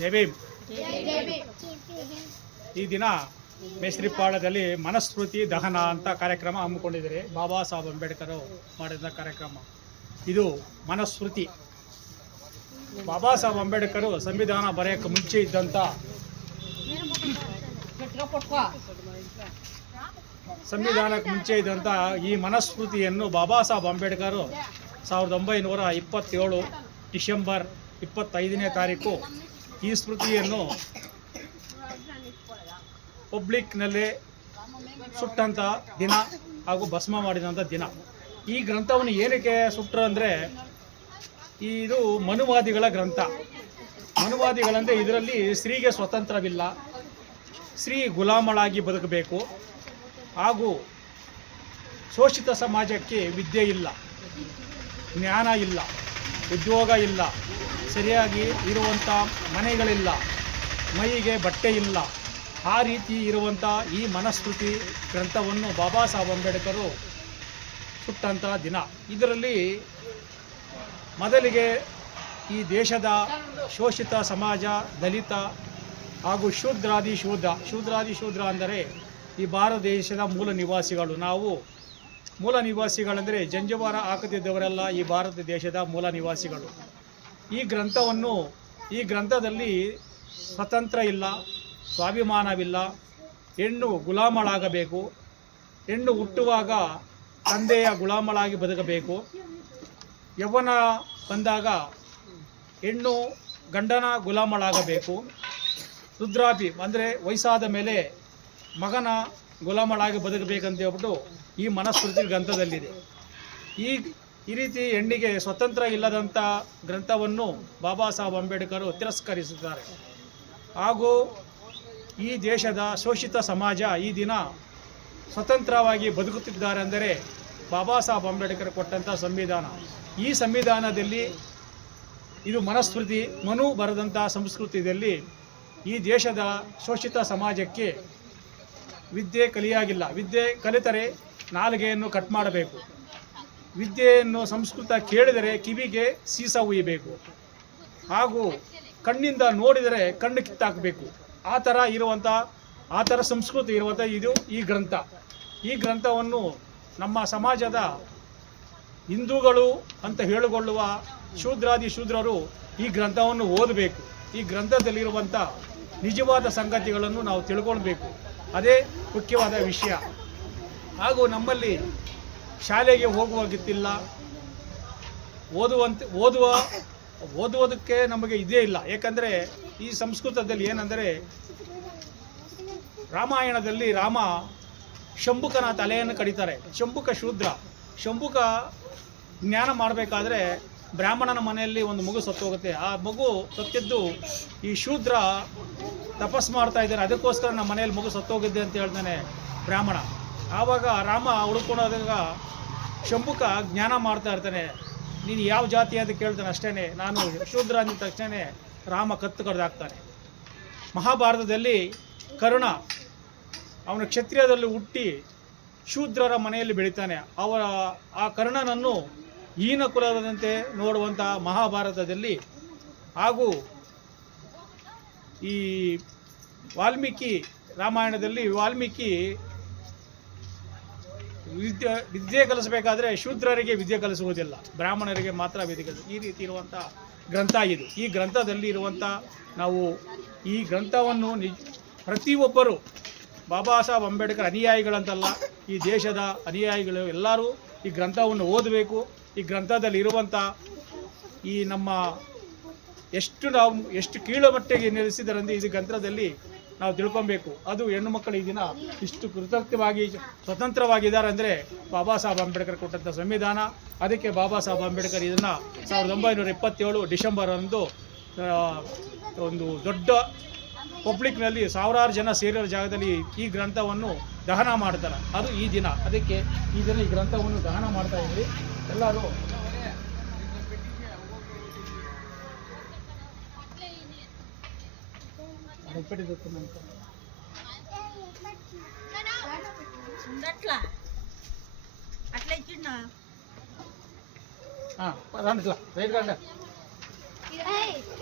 ಜೈ ಭೀಮ್. ಈ ದಿನ ಮೇಸ್ರಿಪಾಳ್ಯದಲ್ಲಿ ಮನಸ್ಮೃತಿ ದಹನ ಅಂತ ಕಾರ್ಯಕ್ರಮ ಹಮ್ಮಿಕೊಂಡಿದ್ದಾರೆ. ಬಾಬಾ ಸಾಹೇಬ್ ಅಂಬೇಡ್ಕರ್ ಮಾಡಿದ ಕಾರ್ಯಕ್ರಮ ಇದು. ಮನಸ್ಮೃತಿ ಬಾಬಾ ಸಾಹೇಬ್ ಅಂಬೇಡ್ಕರ್ ಸಂವಿಧಾನ ಬರೆಯೋಕ್ಕೆ ಮುಂಚೆ ಇದ್ದಂಥ ಈ ಮನಸ್ಮೃತಿಯನ್ನು ಬಾಬಾ ಸಾಹೇಬ್ ಅಂಬೇಡ್ಕರ್ 1927 ಡಿಸೆಂಬರ್ 25ನೇ ತಾರೀಕು ಈ ಸ್ಮೃತಿಯನ್ನು ಪಬ್ಲಿಕ್ನಲ್ಲಿ ಸುಟ್ಟಂಥ ದಿನ ಹಾಗೂ ಭಸ್ಮ ಮಾಡಿದಂಥ ದಿನ. ಈ ಗ್ರಂಥವನ್ನು ಏನಕ್ಕೆ ಸುಟ್ಟರು ಅಂದರೆ, ಇದು ಮನುವಾದಿಗಳ ಗ್ರಂಥ. ಮನುವಾದಿಗಳಂದರೆ ಇದರಲ್ಲಿ ಸ್ತ್ರೀಗೆ ಸ್ವತಂತ್ರವಿಲ್ಲ, ಸ್ತ್ರೀ ಗುಲಾಮಳಾಗಿ ಬದುಕಬೇಕು, ಹಾಗೂ ಶೋಷಿತ ಸಮಾಜಕ್ಕೆ ವಿದ್ಯೆ ಇಲ್ಲ, ಜ್ಞಾನ ಇಲ್ಲ, ಉದ್ಯೋಗ ಇಲ್ಲ, ಸರಿಯಾಗಿ ಇರುವಂಥ ಮನೆಗಳಿಲ್ಲ, ಮೈಗೆ ಬಟ್ಟೆ ಇಲ್ಲ. ಆ ರೀತಿ ಇರುವಂಥ ಈ ಮನಸ್ಮೃತಿ ಗ್ರಂಥವನ್ನು ಬಾಬಾ ಸಾಹೇಬ್ ಅಂಬೇಡ್ಕರು ಸುಟ್ಟಂಥ ದಿನ. ಇದರಲ್ಲಿ ಮೊದಲಿಗೆ ಈ ದೇಶದ ಶೋಷಿತ ಸಮಾಜ, ದಲಿತ ಹಾಗೂ ಶೂದ್ರಾದಿ ಶೂದ್ರ ಅಂದರೆ ಈ ಭಾರತ ದೇಶದ ಮೂಲ ನಿವಾಸಿಗಳು. ನಾವು ಮೂಲ ನಿವಾಸಿಗಳಂದರೆ ಜಂಜವಾರ ಹಾಕುತ್ತಿದ್ದವರೆಲ್ಲ ಈ ಭಾರತ ದೇಶದ ಮೂಲ ನಿವಾಸಿಗಳು. ಈ ಗ್ರಂಥದಲ್ಲಿ ಸ್ವತಂತ್ರ ಇಲ್ಲ, ಸ್ವಾಭಿಮಾನವಿಲ್ಲ, ಹೆಣ್ಣು ಗುಲಾಮಳಾಗಬೇಕು, ಹೆಣ್ಣು ಹುಟ್ಟುವಾಗ ತಂದೆಯ ಗುಲಾಮಳಾಗಿ ಬದುಕಬೇಕು, ಯೌವನ ಬಂದಾಗ ಹೆಣ್ಣು ಗಂಡನ ಗುಲಾಮಳಾಗಬೇಕು, ವೃದ್ಧಾಪ್ಯ ಅಂದರೆ ವಯಸ್ಸಾದ ಮೇಲೆ ಮಗನ ಗುಲಾಮಳಾಗಿ ಬದುಕಬೇಕಂತ ಹೇಳ್ಬಿಟ್ಟು ಈ ಮನಸ್ಮೃತಿ ಗ್ರಂಥದಲ್ಲಿದೆ. ಈ ರೀತಿ ಹೆಣ್ಣಿಗೆ ಸ್ವತಂತ್ರ ಇಲ್ಲದಂಥ ಗ್ರಂಥವನ್ನು ಬಾಬಾ ಸಾಹೇಬ್ ಅಂಬೇಡ್ಕರ್ ತಿರಸ್ಕರಿಸುತ್ತಾರೆ. ಹಾಗೂ ಈ ದೇಶದ ಶೋಷಿತ ಸಮಾಜ ಈ ದಿನ ಸ್ವತಂತ್ರವಾಗಿ ಬದುಕುತ್ತಿದ್ದಾರೆ ಅಂದರೆ ಬಾಬಾ ಸಾಹೇಬ್ ಅಂಬೇಡ್ಕರ್ ಕೊಟ್ಟಂಥ ಸಂವಿಧಾನ. ಈ ಸಂವಿಧಾನದಲ್ಲಿ ಇದು ಮನಸ್ಮೃತಿ ಮನು ಬರೆದಂಥ ಸಂಸ್ಕೃತಿಯಲ್ಲಿ ಈ ದೇಶದ ಶೋಷಿತ ಸಮಾಜಕ್ಕೆ ವಿದ್ಯೆ ಕಲಿಯಾಗಿಲ್ಲ. ವಿದ್ಯೆ ಕಲಿತರೆ ನಾಲಿಗೆಯನ್ನು ಕಟ್ ಮಾಡಬೇಕು, ವಿದ್ಯೆಯನ್ನು ಸಂಸ್ಕೃತ ಕೇಳಿದರೆ ಕಿವಿಗೆ ಸೀಸ ಉಯ್ಯಬೇಕು, ಹಾಗೂ ಕಣ್ಣಿಂದ ನೋಡಿದರೆ ಕಣ್ಣು ಕಿತ್ತಾಕಬೇಕು. ಆ ಥರ ಸಂಸ್ಕೃತಿ ಇರುವಂಥ ಇದು ಈ ಗ್ರಂಥ. ಈ ಗ್ರಂಥವನ್ನು ನಮ್ಮ ಸಮಾಜದ ಹಿಂದೂಗಳು ಅಂತ ಹೇಳಿಕೊಳ್ಳುವ ಶೂದ್ರರು ಈ ಗ್ರಂಥವನ್ನು ಓದಬೇಕು. ಈ ಗ್ರಂಥದಲ್ಲಿರುವಂಥ ನಿಜವಾದ ಸಂಗತಿಗಳನ್ನು ನಾವು ತಿಳ್ಕೊಳ್ಬೇಕು. ಅದೇ ಮುಖ್ಯವಾದ ವಿಷಯ. ಹಾಗೂ ನಮ್ಮಲ್ಲಿ ಶಾಲೆಗೆ ಹೋಗುವಾಗಿತ್ತಿಲ್ಲ, ಓದುವುದಕ್ಕೆ ನಮಗೆ ಇದೇ ಇಲ್ಲ. ಏಕೆಂದರೆ ಈ ಸಂಸ್ಕೃತದಲ್ಲಿ ಏನಂದರೆ, ರಾಮಾಯಣದಲ್ಲಿ ರಾಮ ಶಂಭುಕನ ತಲೆಯನ್ನು ಕಡಿತಾರೆ. ಶಂಭುಕ ಶೂದ್ರ. ಶಂಭುಕ ಜ್ಞಾನ ಮಾಡಬೇಕಾದ್ರೆ ಬ್ರಾಹ್ಮಣನ ಮನೆಯಲ್ಲಿ ಒಂದು ಮಗು ಸತ್ತೋಗುತ್ತೆ. ಆ ಮಗು ಸತ್ತಿದ್ದು ಈ ಶೂದ್ರ ತಪಸ್ ಮಾಡ್ತಾ ಇದ್ದಾರೆ, ಅದಕ್ಕೋಸ್ಕರ ನಮ್ಮ ಮನೆಯಲ್ಲಿ ಮಗು ಸತ್ತೋಗಿದ್ದೆ ಅಂತ ಹೇಳ್ತಾನೆ ಬ್ರಾಹ್ಮಣ. ಆವಾಗ ರಾಮ ಹುಡ್ಕೊಂಡೋದಾಗ ಶಂಭುಕ ಜ್ಞಾನ ಮಾಡ್ತಾ ಇರ್ತಾನೆ. ನೀನು ಯಾವ ಜಾತಿ ಅಂತ ಕೇಳ್ತಾನೆ. ಅಷ್ಟೇ, ನಾನು ಶೂದ್ರ ಅಂದ ತಕ್ಷಣ ರಾಮ ಕತ್ತು ಕಡ್ದಾಕ್ತಾನೆ. ಮಹಾಭಾರತದಲ್ಲಿ ಕರ್ಣ ಅವನ ಕ್ಷತ್ರಿಯದಲ್ಲಿ ಹುಟ್ಟಿ ಶೂದ್ರರ ಮನೆಯಲ್ಲಿ ಬೆಳಿತಾನೆ. ಆ ಕರ್ಣನನ್ನು ಹೀನ ಕುಲದಂತೆ ನೋಡುವಂಥ ಮಹಾಭಾರತದಲ್ಲಿ, ಹಾಗೂ ಈ ವಾಲ್ಮೀಕಿ ರಾಮಾಯಣದಲ್ಲಿ ವಾಲ್ಮೀಕಿ ವಿದ್ಯೆ ಕಲಿಸಬೇಕಾದ್ರೆ ಶೂದ್ರರಿಗೆ ವಿದ್ಯೆ ಕಲಿಸುವುದಿಲ್ಲ, ಬ್ರಾಹ್ಮಣರಿಗೆ ಮಾತ್ರ ವಿದ್ಯೆ ಕಲಿಸ. ಈ ರೀತಿ ಇರುವಂಥ ಗ್ರಂಥ ಇದು. ಈ ಗ್ರಂಥದಲ್ಲಿ ಇರುವಂಥ ನಾವು ಈ ಗ್ರಂಥವನ್ನು ಪ್ರತಿಯೊಬ್ಬರು ಬಾಬಾ ಸಾಹೇಬ್ ಅಂಬೇಡ್ಕರ್ ಅನುಯಾಯಿಗಳಂತಲ್ಲ, ಈ ದೇಶದ ಅನುಯಾಯಿಗಳು ಎಲ್ಲರೂ ಈ ಗ್ರಂಥವನ್ನು ಓದಬೇಕು. ಈ ಗ್ರಂಥದಲ್ಲಿ ಇರುವಂಥ ಈ ನಮ್ಮ ಎಷ್ಟು ಕೀಳು ಮಟ್ಟಿಗೆ ನಿಲ್ಲಿಸಿದರೆಂದು ಈ ಗ್ರಂಥದಲ್ಲಿ ನಾವು ತಿಳ್ಕೊಬೇಕು. ಅದು ಹೆಣ್ಣು ಮಕ್ಕಳು ಈ ದಿನ ಇಷ್ಟು ಕೃತಜ್ಞವಾಗಿ ಸ್ವತಂತ್ರವಾಗಿದ್ದಾರೆ ಅಂದರೆ ಬಾಬಾ ಸಾಹೇಬ್ ಅಂಬೇಡ್ಕರ್ ಕೊಟ್ಟಂಥ ಸಂವಿಧಾನ. ಅದಕ್ಕೆ ಬಾಬಾ ಸಾಹೇಬ್ ಅಂಬೇಡ್ಕರ್ ಇದನ್ನು 1927 ಡಿಸೆಂಬರ್ ಅಂದು ಒಂದು ದೊಡ್ಡ ಪಬ್ಲಿಕ್ನಲ್ಲಿ ಸಾವಿರಾರು ಜನ ಸೇರಿರೋ ಜಾಗದಲ್ಲಿ ಈ ಗ್ರಂಥವನ್ನು ದಹನ ಮಾಡ್ತಾರೆ. ಅದು ಈ ದಿನ. ಅದಕ್ಕೆ ಈ ದಿನ ಈ ಗ್ರಂಥವನ್ನು ದಹನ ಮಾಡ್ತಾ ಇದ್ರಿ ಎಲ್ಲರೂ. రైట్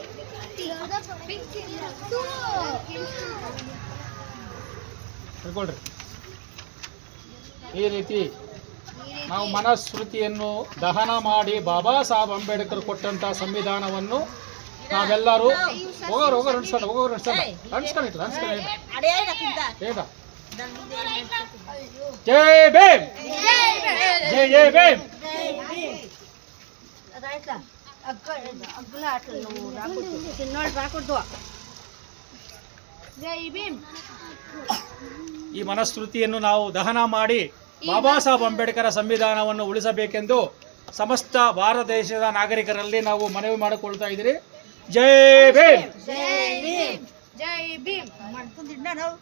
ತಿಳ್ಕೊಳ್ರಿ. ಈ ರೀತಿ ನಾವು ಮನಸ್ಮೃತಿಯನ್ನು ದಹನ ಮಾಡಿ ಬಾಬಾ ಸಾಹೇಬ್ ಅಂಬೇಡ್ಕರ್ ಕೊಟ್ಟಂತ ಸಂವಿಧಾನವನ್ನು ನಾವೆಲ್ಲರೂ ಜೈ ಭೀಮ್, ಜೈ ಜೈ ಭೀಮ್. ಈ ಮನಸ್ಮೃತಿಯನ್ನು ನಾವು ದಹನ ಮಾಡಿ ಬಾಬಾ ಸಾಹೇಬ್ ಅಂಬೇಡ್ಕರ್ ಸಂವಿಧಾನವನ್ನು ಉಳಿಸಬೇಕೆಂದು ಸಮಸ್ತ ಭಾರತ ದೇಶದ ನಾಗರಿಕರಲ್ಲಿ ನಾವು ಮನವಿ ಮಾಡಿಕೊಳ್ತಾ ಇದ್ದೀರಿ. ಜೈ ಭೀಮ್, ಜೈ ಭೀಮ್, ಜೈ ಭೀಮ್. ಮಾಡ್ಕೊಂಡಿದ್ದ ನಾವು